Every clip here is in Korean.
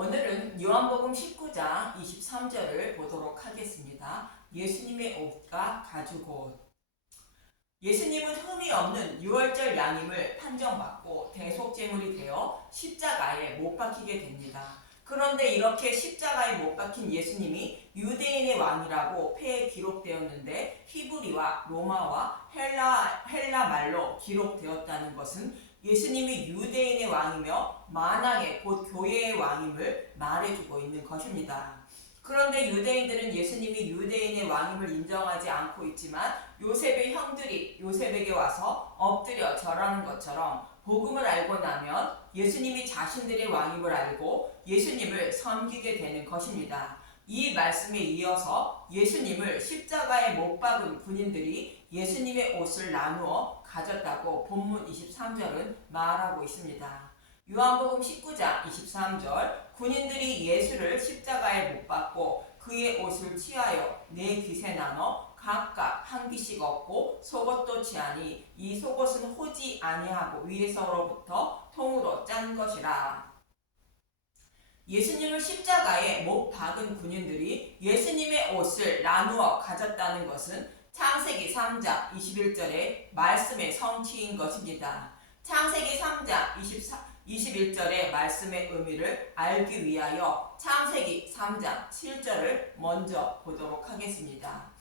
오늘은 요한복음 19장 23절을 보도록 하겠습니다. 예수님의 옷과 가죽옷. 예수님은 흠이 없는 유월절 양임을 판정받고 대속제물이 되어 십자가에 못 박히게 됩니다. 그런데 이렇게 십자가에 못 박힌 예수님이 유대인의 왕이라고 폐에 기록되었는데 히브리와 로마와 헬라 말로 기록되었다는 것은 예수님이 유대인의 왕이며 만왕의 곧 교회의 왕임을 말해주고 있는 것입니다. 그런데 유대인들은 예수님이 유대인의 왕임을 인정하지 않고 있지만 요셉의 형들이 요셉에게 와서 엎드려 절하는 것처럼 복음을 알고 나면 예수님이 자신들의 왕임을 알고 예수님을 섬기게 되는 것입니다. 이 말씀에 이어서 예수님을 십자가에 못 박은 군인들이 예수님의 옷을 나누어 가졌다고 본문 23절은 말하고 있습니다. 요한복음 19장 23절 군인들이 예수를 십자가에 못 박고 그의 옷을 취하여 네 깃에 나눠 각각 한 깃씩 얻고 속옷도 취하니 이 속옷은 호지 아니하고 위에서로부터 통으로 짠 것이라. 예수님을 십자가에 못 박은 군인들이 예수님의 옷을 나누어 가졌다는 것은 창세기 3장 21절의 말씀의 성취인 것입니다. 창세기 3장 21절의 말씀의 의미를 알기 위하여 창세기 3장 7절을 먼저 보도록 하겠습니다.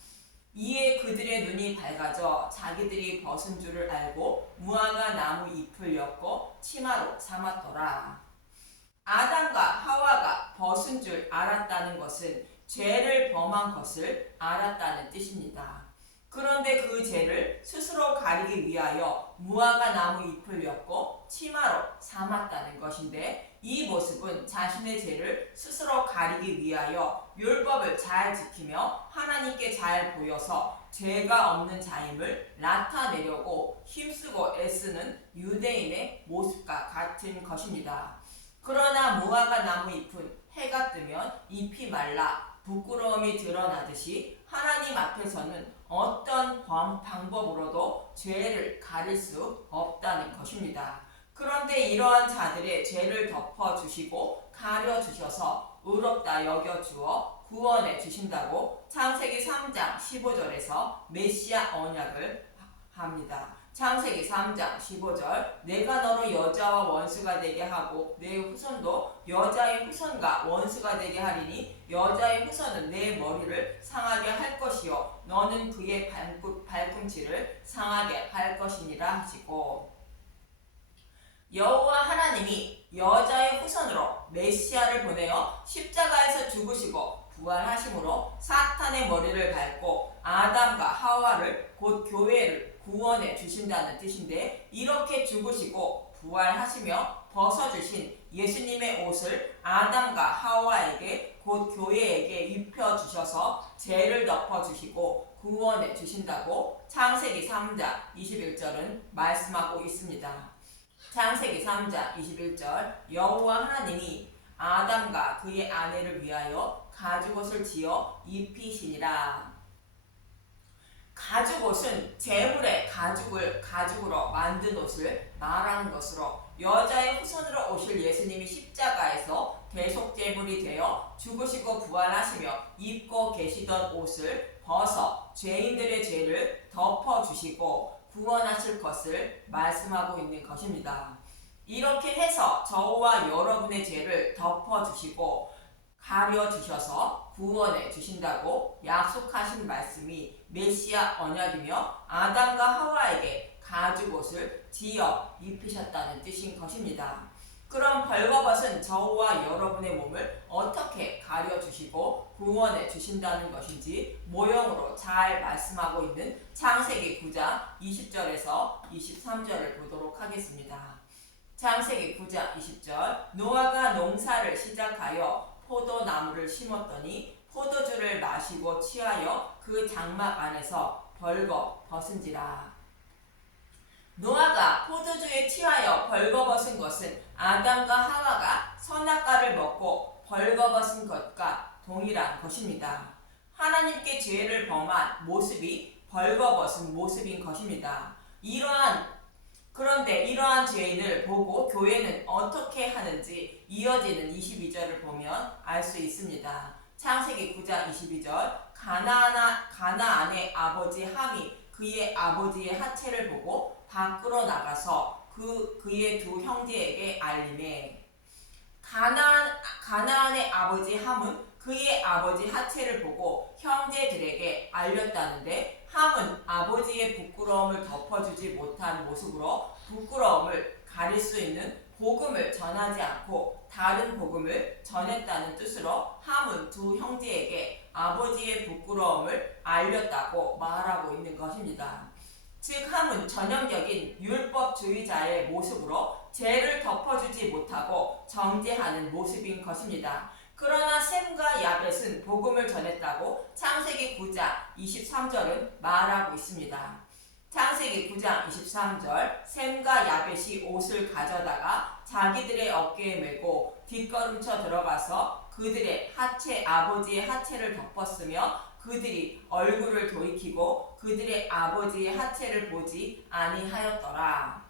이에 그들의 눈이 밝아져 자기들이 벗은 줄을 알고 무화과 나무 잎을 엮고 치마로 삼았더라. 아담과 하와가 벗은 줄 알았다는 것은 죄를 범한 것을 알았다는 뜻입니다. 그런데 그 죄를 스스로 가리기 위하여 무화과 나무 잎을 엮고 치마로 삼았다는 것인데 이 모습은 자신의 죄를 스스로 가리기 위하여 율법을 잘 지키며 하나님께 잘 보여서 죄가 없는 자임을 나타내려고 힘쓰고 애쓰는 유대인의 모습과 같은 것입니다. 그러나 무화과 나무 잎은 해가 뜨면 잎이 말라 부끄러움이 드러나듯이 하나님 앞에서는 어떤 방법으로도 죄를 가릴 수 없다는 것입니다. 그런데 이러한 자들의 죄를 덮어주시고 가려주셔서 의롭다 여겨주어 구원해 주신다고 창세기 3장 15절에서 메시아 언약을 합니다. 창세기 3장 15절 내가 너로 여자와 원수가 되게 하고 내 후손도 여자의 후손과 원수가 되게 하리니 여자의 후손은 내 머리를 상하게 할 것이요 너는 그의 발꿈치를 상하게 할 것이니라 하시고 여호와 하나님이 여자의 후손으로 메시아를 보내어 십자가에서 죽으시고 부활하심으로 사탄의 머리를 밟고 아담과 하와를 곧 교회를 구원해 주신다는 뜻인데 이렇게 죽으시고 부활하시며 벗어주신 예수님의 옷을 아담과 하와에게 곧 교회에게 입혀주셔서 죄를 덮어주시고 구원해 주신다고 창세기 3장 21절은 말씀하고 있습니다. 창세기 3장 21절 여호와 하나님이 아담과 그의 아내를 위하여 가죽옷을 지어 입히시니라. 가죽옷은 재물의 가죽으로 만든 옷을 말하는 것으로 여자의 후손으로 오실 예수님이 십자가에서 대속제물이 되어 죽으시고 부활하시며 입고 계시던 옷을 벗어 죄인들의 죄를 덮어주시고 구원하실 것을 말씀하고 있는 것입니다. 이렇게 해서 저와 여러분의 죄를 덮어주시고 가려주셔서 구원해 주신다고 약속하신 말씀이 메시아 언약이며 아담과 하와에게 가죽옷을 지어 입히셨다는 뜻인 것입니다. 그럼 벌거벗은 저와 여러분의 몸을 어떻게 가려주시고 구원해 주신다는 것인지 모형으로 잘 말씀하고 있는 창세기 9장 20절에서 23절을 보도록 하겠습니다. 창세기 9장 20절 노아가 농사를 시작하여 포도나무를 심었더니 포도주를 마시고 취하여 그 장막 안에서 벌거벗은지라. 노아가 포도주에 취하여 벌거벗은 것은 아담과 하와가 선악과를 먹고 벌거벗은 것과 동일한 것입니다. 하나님께 죄를 범한 모습이 벌거벗은 모습인 것입니다. 이러한 그런데 이러한 죄인을 보고 교회는 어떻게 하는지 이어지는 22절을 보면 알 수 있습니다. 창세기 9장 22절 가나안의 아버지 함이 그의 아버지의 하체를 보고 밖으로 나가서 그의 두 형제에게 알리매. 가나안의 아버지 함은 그의 아버지 하체를 보고 형제들에게 알렸다는데, 함은 아버지의 부끄러움을 덮어주지 못한 모습으로 부끄러움을 가릴 수 있는 복음을 전하지 않고 다른 복음을 전했다는 뜻으로 함은 두 형제에게 아버지의 부끄러움을 알렸다고 말하고 있는 것입니다. 즉 함은 전형적인 율법주의자의 모습으로 죄를 덮어주지 못하고 정죄하는 모습인 것입니다. 그러나 셈과 야벳은 복음을 전했다고 창세기 9장 23절은 말하고 있습니다. 창세기 9장 23절 셈과 야벳이 옷을 가져다가 자기들의 어깨에 메고 뒷걸음쳐 들어가서 그들의 아버지의 하체를 덮었으며 그들이 얼굴을 돌이키고 그들의 아버지의 하체를 보지 아니하였더라.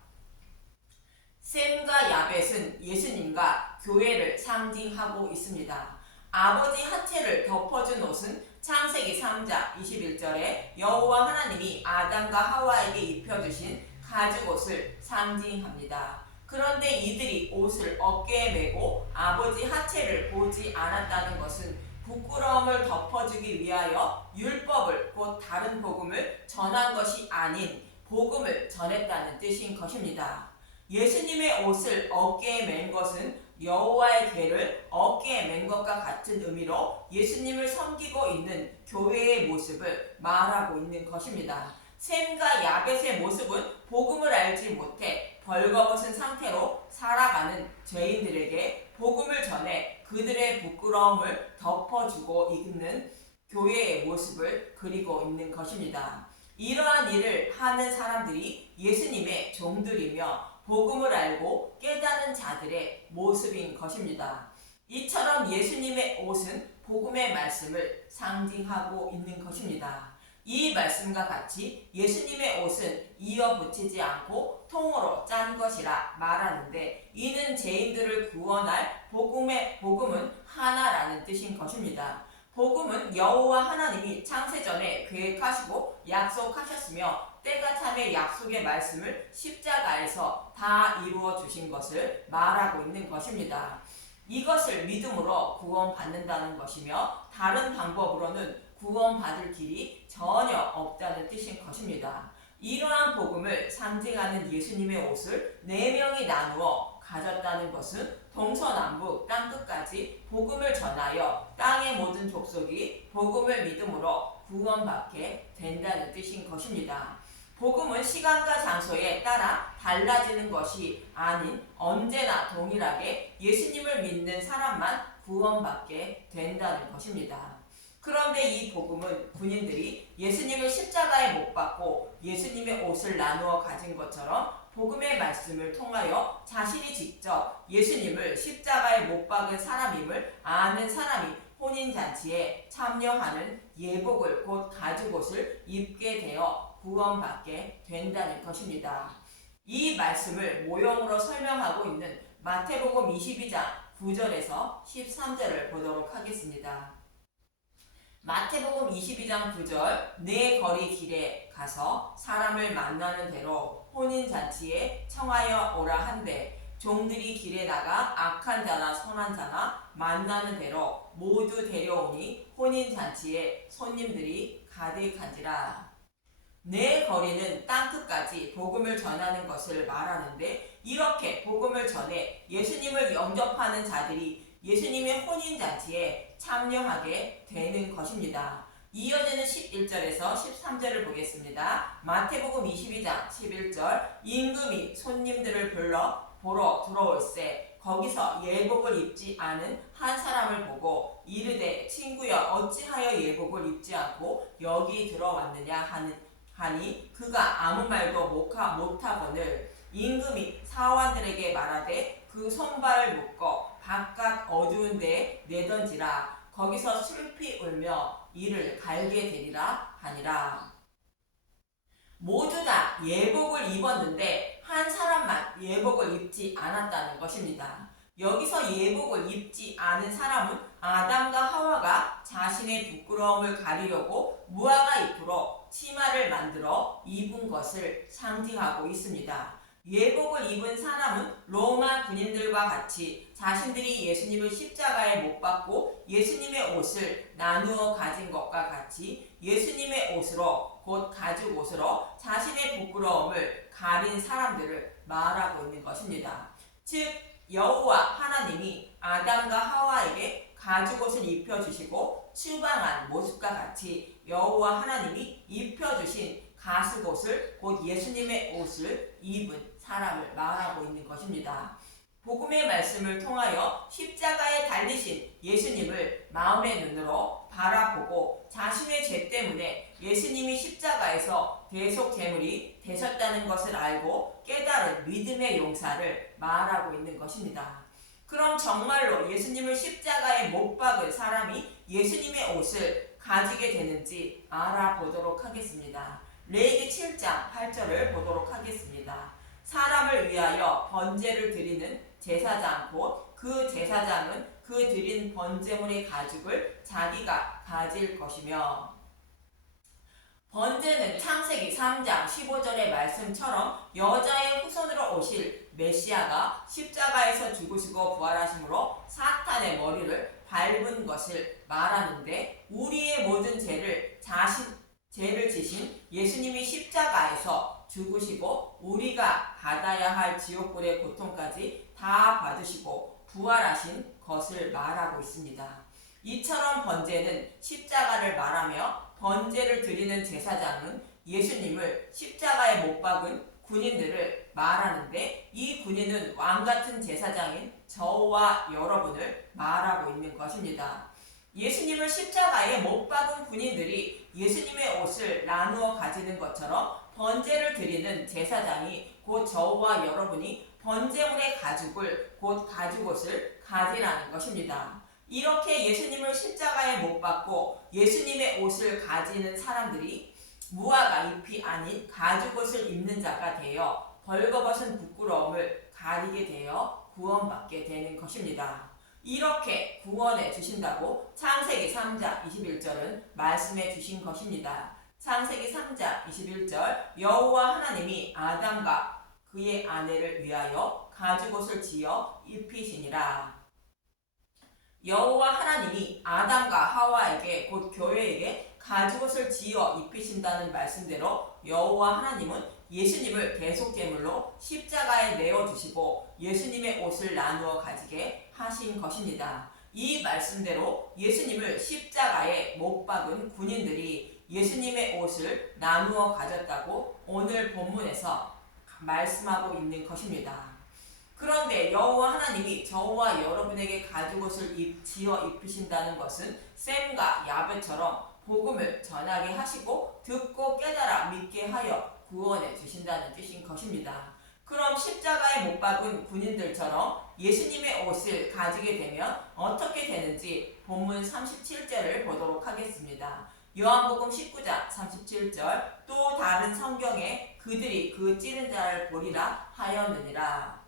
셈과 야벳은 예수님과 교회를 상징하고 있습니다. 아버지 하체를 덮어준 옷은 창세기 3장 21절에 여호와 하나님이 아담과 하와에게 입혀주신 가죽옷을 상징합니다. 그런데 이들이 옷을 어깨에 메고 아버지 하체를 보지 않았다는 것은 부끄러움을 덮어주기 위하여 율법을 곧 다른 복음을 전한 것이 아닌 복음을 전했다는 뜻인 것입니다. 예수님의 옷을 어깨에 맨 것은 여호와의 궤를 어깨에 맨 것과 같은 의미로 예수님을 섬기고 있는 교회의 모습을 말하고 있는 것입니다. 셈과 야벳의 모습은 복음을 알지 못해 벌거벗은 상태로 살아가는 죄인들에게 복음을 전해 그들의 부끄러움을 덮어주고 있는 교회의 모습을 그리고 있는 것입니다. 이러한 일을 하는 사람들이 예수님의 종들이며 복음을 알고 깨닫는 자들의 모습인 것입니다. 이처럼 예수님의 옷은 복음의 말씀을 상징하고 있는 것입니다. 이 말씀과 같이 예수님의 옷은 이어붙이지 않고 통으로 짠 것이라 말하는데, 이는 죄인들을 구원할 복음은 하나라는 뜻인 것입니다. 복음은 여호와 하나님이 창세전에 계획하시고 약속하셨으며 때가 참에 약속의 말씀을 십자가에서 다 이루어 주신 것을 말하고 있는 것입니다. 이것을 믿음으로 구원받는다는 것이며 다른 방법으로는 구원받을 길이 전혀 없다는 뜻인 것입니다. 이러한 복음을 상징하는 예수님의 옷을 4명이 나누어 가졌다는 것은 동서남북 땅끝까지 복음을 전하여 땅의 모든 족속이 복음을 믿음으로 구원받게 된다는 뜻인 것입니다. 복음은 시간과 장소에 따라 달라지는 것이 아닌 언제나 동일하게 예수님을 믿는 사람만 구원받게 된다는 것입니다. 그런데 이 복음은 군인들이 예수님을 십자가에 못 박고 예수님의 옷을 나누어 가진 것처럼 복음의 말씀을 통하여 자신이 직접 예수님을 십자가에 못 박은 사람임을 아는 사람이 혼인잔치에 참여하는 예복을 곧 가죽옷을 입게 되어 구원받게 된다는 것입니다. 이 말씀을 모형으로 설명하고 있는 마태복음 22장 9절에서 13절을 보도록 하겠습니다. 마태복음 22장 9절 내 거리 길에 가서 사람을 만나는 대로 혼인잔치에 청하여 오라 한데 종들이 길에 나가 악한 자나 선한 자나 만나는 대로 모두 데려오니 혼인잔치에 손님들이 가득한지라. 내 거리는 땅끝까지 복음을 전하는 것을 말하는데, 이렇게 복음을 전해 예수님을 영접하는 자들이 예수님의 혼인잔치에 참여하게 되는 것입니다. 이어지는 11절에서 13절을 보겠습니다. 마태복음 22장 11절 임금이 손님들을 보러 들어올세 거기서 예복을 입지 않은 한 사람을 보고 이르되 친구여 어찌하여 예복을 입지 않고 여기 들어왔느냐 하니 그가 아무 말도 못하거늘 임금이 사환들에게 말하되 그 손발을 묶어 바깥 어두운 데에 내던지라. 거기서 슬피 울며 이를 갈게 되리라 하니라. 모두 다 예복을 입었는데 한 사람 예복을 입지 않았다는 것입니다. 여기서 예복을 입지 않은 사람은 아담과 하와가 자신의 부끄러움을 가리려고 무화과 잎으로 치마를 만들어 입은 것을 상징하고 있습니다. 예복을 입은 사람은 로마 군인들과 같이 자신들이 예수님을 십자가에 못 박고 예수님의 옷을 나누어 가진 것과 같이 예수님의 옷으로 곧 가죽 옷으로 자신의 부끄러움을 가린 사람들을 말하고 있는 것입니다. 즉 여호와 하나님이 아담과 하와에게 가죽옷을 입혀주시고 추방한 모습과 같이 여호와 하나님이 입혀주신 가죽옷을 곧 예수님의 옷을 입은 사람을 말하고 있는 것입니다. 복음의 말씀을 통하여 십자가에 달리신 예수님을 마음의 눈으로 바라보고 자신의 죄 때문에 예수님이 십자가에서 대속 제물이 되셨다는 것을 알고 깨달은 믿음의 용사를 말하고 있는 것입니다. 그럼 정말로 예수님을 십자가에 못 박은 사람이 예수님의 옷을 가지게 되는지 알아보도록 하겠습니다. 레위기 7장 8절을 보도록 하겠습니다. 사람을 위하여 번제를 드리는 제사장 곧 그 제사장은 그 드린 번제물의 가죽을 자기가 가질 것이며, 번제는 창세기 3장 15절의 말씀처럼 여자의 후손으로 오실 메시아가 십자가에서 죽으시고 부활하심으로 사탄의 머리를 밟은 것을 말하는데, 우리의 모든 죄를 지신 예수님이 십자가에서 죽으시고 우리가 받아야 할 지옥불의 고통까지 다 받으시고 부활하신 것을 말하고 있습니다. 이처럼 번제는 십자가를 말하며 번제를 드리는 제사장은 예수님을 십자가에 못 박은 군인들을 말하는데, 이 군인은 왕같은 제사장인 저와 여러분을 말하고 있는 것입니다. 예수님을 십자가에 못 박은 군인들이 예수님의 옷을 나누어 가지는 것처럼 번제를 드리는 제사장이 곧 저와 여러분이 번제물의 가죽을 곧 가죽옷을 가지라는 것입니다. 이렇게 예수님을 십자가에 못 박고 예수님의 옷을 가지는 사람들이 무화과 잎이 아닌 가죽옷을 입는 자가 되어 벌거벗은 부끄러움을 가리게 되어 구원받게 되는 것입니다. 이렇게 구원해 주신다고 창세기 3장 21절은 말씀해 주신 것입니다. 창세기 3장 21절 여호와 하나님이 아담과 그의 아내를 위하여 가죽옷을 지어 입히시니라. 여호와 하나님이 아담과 하와에게 곧 교회에게 가죽옷을 지어 입히신다는 말씀대로 여호와 하나님은 예수님을 대속제물로 십자가에 내어주시고 예수님의 옷을 나누어 가지게 하신 것입니다. 이 말씀대로 예수님을 십자가에 못 박은 군인들이 예수님의 옷을 나누어 가졌다고 오늘 본문에서 말씀하고 있는 것입니다. 그런데 여호와 하나님이 저와 여러분에게 가죽옷을 지어 입히신다는 것은 셈과 야벳처럼 복음을 전하게 하시고 듣고 깨달아 믿게 하여 구원해 주신다는 뜻인 것입니다. 그럼 십자가에 못 박은 군인들처럼 예수님의 옷을 가지게 되면 어떻게 되는지 본문 37절을 보도록 하겠습니다. 요한복음 19장 37절, 또 다른 성경에 그들이 그 찌른 자를 보리라 하였느니라.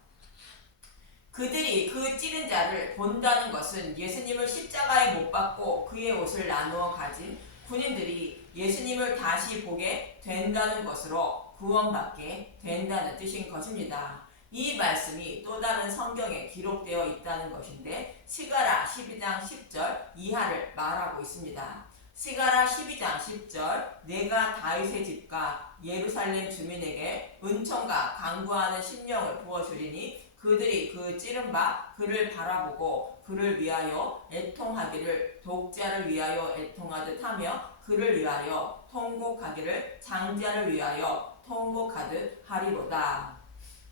그들이 그 찌른 자를 본다는 것은 예수님을 십자가에 못 박고 그의 옷을 나누어 가진 군인들이 예수님을 다시 보게 된다는 것으로 구원받게 된다는 뜻인 것입니다. 이 말씀이 또 다른 성경에 기록되어 있다는 것인데, 스가랴 12장 10절 이하를 말하고 있습니다. 스가랴 12장 10절, 내가 다윗의 집과 예루살렘 주민에게 은총과 강구하는 심령을 부어주리니 그들이 그 찌른 바 그를 바라보고 그를 위하여 애통하기를 독자를 위하여 애통하듯 하며 그를 위하여 통곡하기를 장자를 위하여 통곡하듯 하리로다.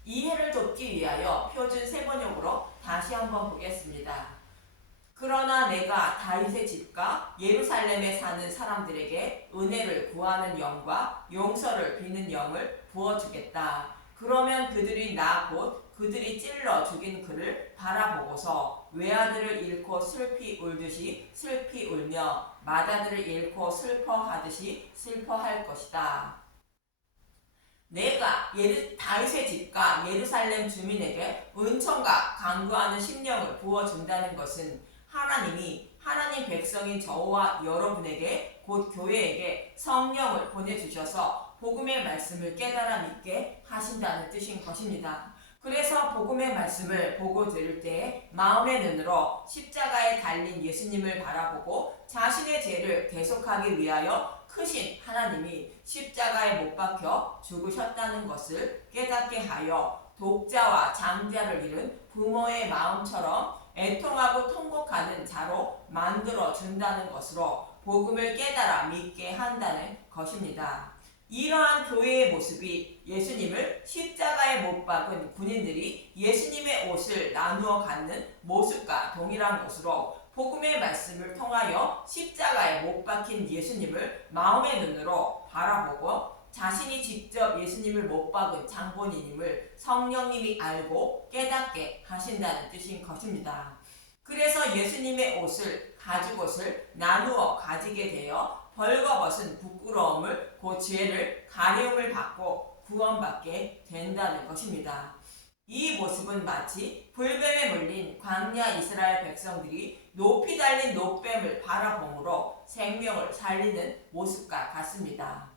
이해를 돕기 위하여 표준 세번역으로 다시 한번 보겠습니다. 그러나 내가 다윗의 집과 예루살렘에 사는 사람들에게 은혜를 구하는 영과 용서를 비는 영을 부어주겠다. 그러면 그들이 나 곧 그들이 찔러 죽인 그를 바라보고서 외아들을 잃고 슬피 울듯이 슬피 울며 맏아들을 잃고 슬퍼하듯이 슬퍼할 것이다. 내가 다윗의 집과 예루살렘 주민에게 은총과 강구하는 심령을 부어준다는 것은 하나님이 하나님 백성인 저와 여러분에게 곧 교회에게 성령을 보내주셔서 복음의 말씀을 깨달아 믿게 하신다는 뜻인 것입니다. 그래서 복음의 말씀을 보고 들을 때 마음의 눈으로 십자가에 달린 예수님을 바라보고 자신의 죄를 대속하기 위하여 크신 하나님이 십자가에 못 박혀 죽으셨다는 것을 깨닫게 하여 독자와 장자를 잃은 부모의 마음처럼 애통하고 통곡하는 자로 만들어 준다는 것으로 복음을 깨달아 믿게 한다는 것입니다. 이러한 교회의 모습이 예수님을 십자가에 못 박은 군인들이 예수님의 옷을 나누어 갖는 모습과 동일한 것으로 복음의 말씀을 통하여 십자가에 못 박힌 예수님을 마음의 눈으로 바라보고 자신이 직접 예수님을 못 박은 장본인임을 성령님이 알고 깨닫게 하신다는 뜻인 것입니다. 그래서 예수님의 가죽옷을 나누어 가지게 되어 벌거벗은 부끄러움을 곧 죄를 가려움을 받고 구원받게 된다는 것입니다. 이 모습은 마치 불뱀에 물린 광야 이스라엘 백성들이 높이 달린 놋뱀을 바라봄으로 생명을 살리는 모습과 같습니다.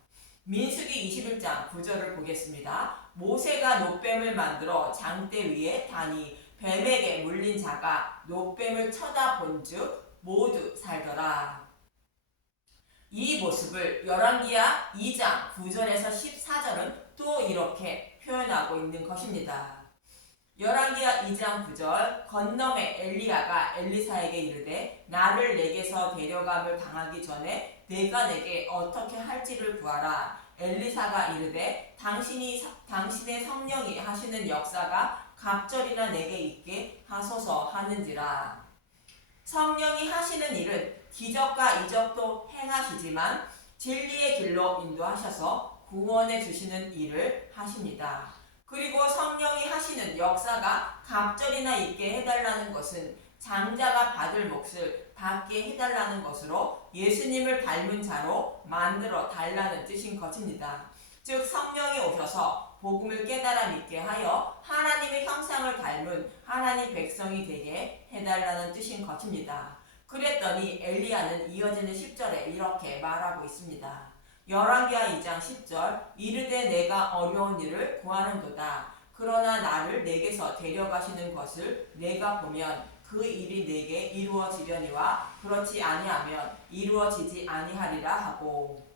민수기 21장 9절을 보겠습니다. 모세가 놋뱀을 만들어 장대 위에 다니 뱀에게 물린 자가 놋뱀을 쳐다본즉 모두 살더라. 이 모습을 열왕기하 2장 9절에서 14절은 또 이렇게 표현하고 있는 것입니다. 열왕기하 2장 9절 건너매 엘리야가 엘리사에게 이르되 나를 내게서 데려감을 당하기 전에 내가 내게 어떻게 할지를 구하라. 엘리사가 이르되 당신의 성령이 하시는 역사가 갑절이나 내게 있게 하소서 하는지라. 성령이 하시는 일은 기적과 이적도 행하시지만 진리의 길로 인도하셔서 구원해 주시는 일을 하십니다. 그리고 성령이 하시는 역사가 갑절이나 있게 해달라는 것은 장자가 받을 몫을 받게 해달라는 것으로 예수님을 닮은 자로 만들어 달라는 뜻인 것입니다. 즉 성령이 오셔서 복음을 깨달아 믿게 하여 하나님의 형상을 닮은 하나님 백성이 되게 해달라는 뜻인 것입니다. 그랬더니 엘리야는 이어지는 10절에 이렇게 말하고 있습니다. 열왕기하 2장 10절 이르되 내가 어려운 일을 구하는도다. 그러나 나를 내게서 데려가시는 것을 내가 보면 그 일이 내게 이루어지려니와 그렇지 아니하면 이루어지지 아니하리라 하고.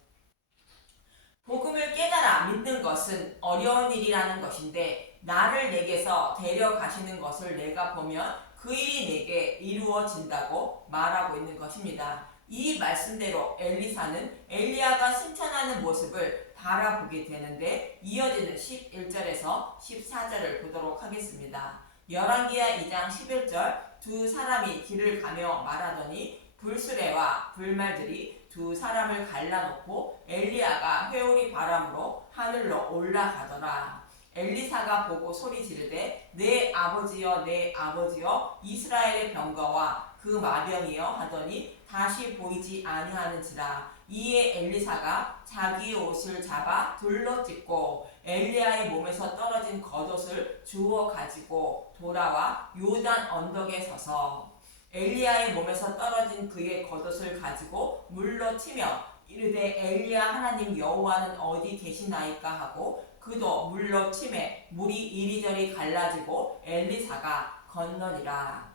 복음을 깨달아 믿는 것은 어려운 일이라는 것인데 나를 내게서 데려가시는 것을 내가 보면 그 일이 내게 이루어진다고 말하고 있는 것입니다. 이 말씀대로 엘리사는 엘리야가 승천하는 모습을 바라보게 되는데 이어지는 11절에서 14절을 보도록 하겠습니다. 열왕기하 2장 11절 두 사람이 길을 가며 말하더니 불수레와 불말들이 두 사람을 갈라놓고 엘리야가 회오리 바람으로 하늘로 올라가더라. 엘리사가 보고 소리 지르되 내 아버지여 내 아버지여 이스라엘의 병거와 그 마병이여 하더니 다시 보이지 아니하는지라. 이에 엘리사가 자기의 옷을 잡아 둘러 찢고 엘리야의 몸에서 떨어진 겉옷을 주워 가지고 돌아와 요단 언덕에 서서 엘리야의 몸에서 떨어진 그의 겉옷을 가지고 물로 치며 이르되 엘리야 하나님 여호와는 어디 계시나이까 하고 그도 물로 치매 물이 이리저리 갈라지고 엘리사가 건너니라.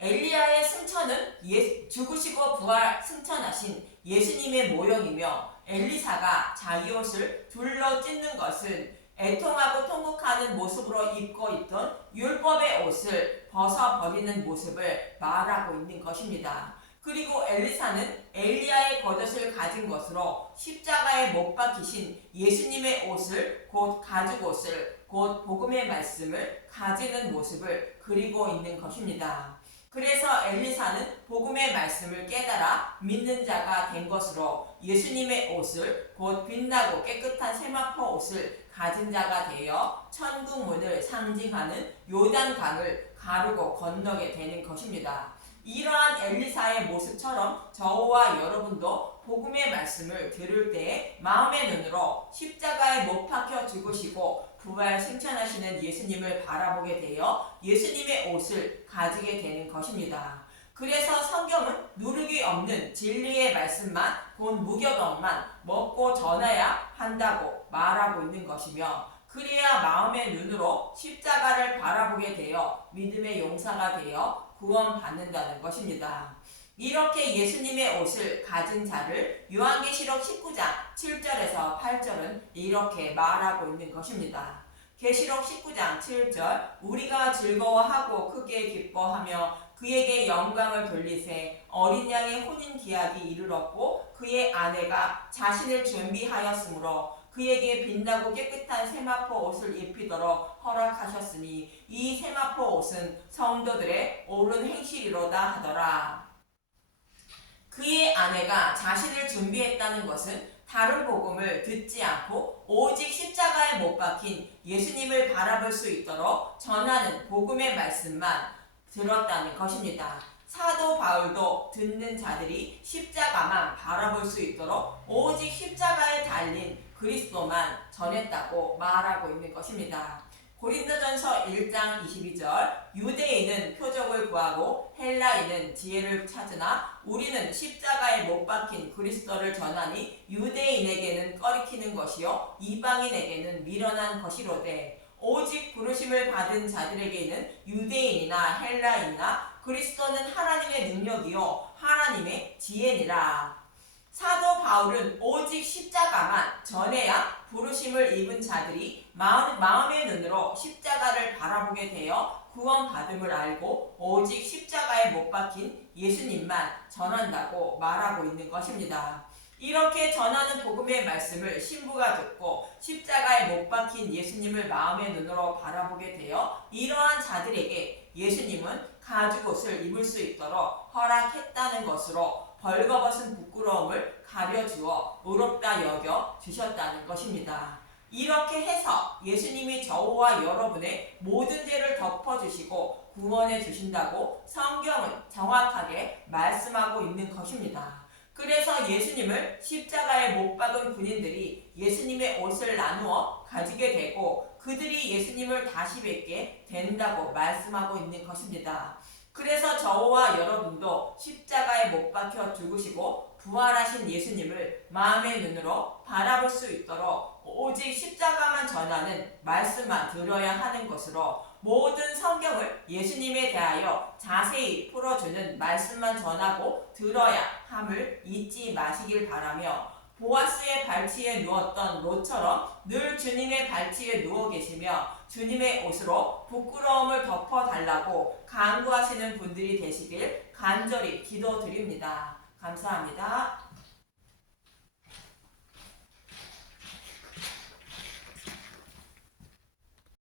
엘리야의 승천은 죽으시고 부활 승천하신 예수님의 모형이며 엘리사가 자기 옷을 둘러 찢는 것은 애통하고 통곡하는 모습으로 입고 있던 율법의 옷을 벗어버리는 모습을 말하고 있는 것입니다. 그리고 엘리사는 엘리야의 겉옷을 가진 것으로 십자가에 못 박히신 예수님의 옷을 곧 가죽옷을 곧 복음의 말씀을 가지는 모습을 그리고 있는 것입니다. 그래서 엘리사는 복음의 말씀을 깨달아 믿는 자가 된 것으로 예수님의 옷을 곧 빛나고 깨끗한 세마포 옷을 가진 자가 되어 천국문을 상징하는 요단강을 가르고 건너게 되는 것입니다. 이러한 엘리사의 모습처럼 저와 여러분도 복음의 말씀을 들을 때 마음의 눈으로 십자가에 못 박혀 죽으시고 부활 승천하시는 예수님을 바라보게 되어 예수님의 옷을 가지게 되는 것입니다. 그래서 성경은 누룩이 없는 진리의 말씀만 곧 무교덕만 먹고 전해야 한다고 말하고 있는 것이며 그래야 마음의 눈으로 십자가를 바라보게 되어 믿음의 용사가 되어 구원받는다는 것입니다. 이렇게 예수님의 옷을 가진 자를 요한계시록 19장 7절에서 8절은 이렇게 말하고 있는 것입니다. 계시록 19장 7절 우리가 즐거워하고 크게 기뻐하며 그에게 영광을 돌리세 어린 양의 혼인 기약이 이르렀고 그의 아내가 자신을 준비하였으므로 그에게 빛나고 깨끗한 세마포 옷을 입히도록 허락하셨으니 이 세마포 옷은 성도들의 옳은 행실이로다 하더라. 그의 아내가 자신을 준비했다는 것은 다른 복음을 듣지 않고 오직 십자가에 못 박힌 예수님을 바라볼 수 있도록 전하는 복음의 말씀만 들었다는 것입니다. 사도 바울도 듣는 자들이 십자가만 바라볼 수 있도록 오직 십자가에 달린 그리스도만 전했다고 말하고 있는 것입니다. 고린도전서 1장 22절 유대인은 표적을 구하고 헬라인은 지혜를 찾으나 우리는 십자가에 못 박힌 그리스도를 전하니 유대인에게는 꺼리키는 것이요 이방인에게는 미련한 것이로되 오직 부르심을 받은 자들에게는 유대인이나 헬라인이나 그리스도는 하나님의 능력이요 하나님의 지혜니라. 사도 바울은 오직 십자가만 전해야 부르심을 입은 자들이 마음의 눈으로 십자가를 바라보게 되어 구원받음을 알고 오직 십자가에 못 박힌 예수님만 전한다고 말하고 있는 것입니다. 이렇게 전하는 복음의 말씀을 신부가 듣고 십자가에 못 박힌 예수님을 마음의 눈으로 바라보게 되어 이러한 자들에게 예수님은 가죽옷을 입을 수 있도록 허락했다는 것으로 벌거벗은 부끄러움을 가려주어 의롭다 여겨 주셨다는 것입니다. 이렇게 해서 예수님이 저와 여러분의 모든 죄를 덮어주시고 구원해 주신다고 성경은 정확하게 말씀하고 있는 것입니다. 그래서 예수님을 십자가에 못 박은 군인들이 예수님의 옷을 나누어 가지게 되고 그들이 예수님을 다시 뵙게 된다고 말씀하고 있는 것입니다. 그래서 저와 여러분도 십자가에 못 박혀 죽으시고 부활하신 예수님을 마음의 눈으로 바라볼 수 있도록 오직 십자가만 전하는 말씀만 들어야 하는 것으로 모든 성경을 예수님에 대하여 자세히 풀어주는 말씀만 전하고 들어야 함을 잊지 마시길 바라며 보아스의 발치에 누웠던 롯처럼 늘 주님의 발치에 누워 계시며 주님의 옷으로 부끄러움을 덮어달라고 간구하시는 분들이 되시길 간절히 기도드립니다. 감사합니다.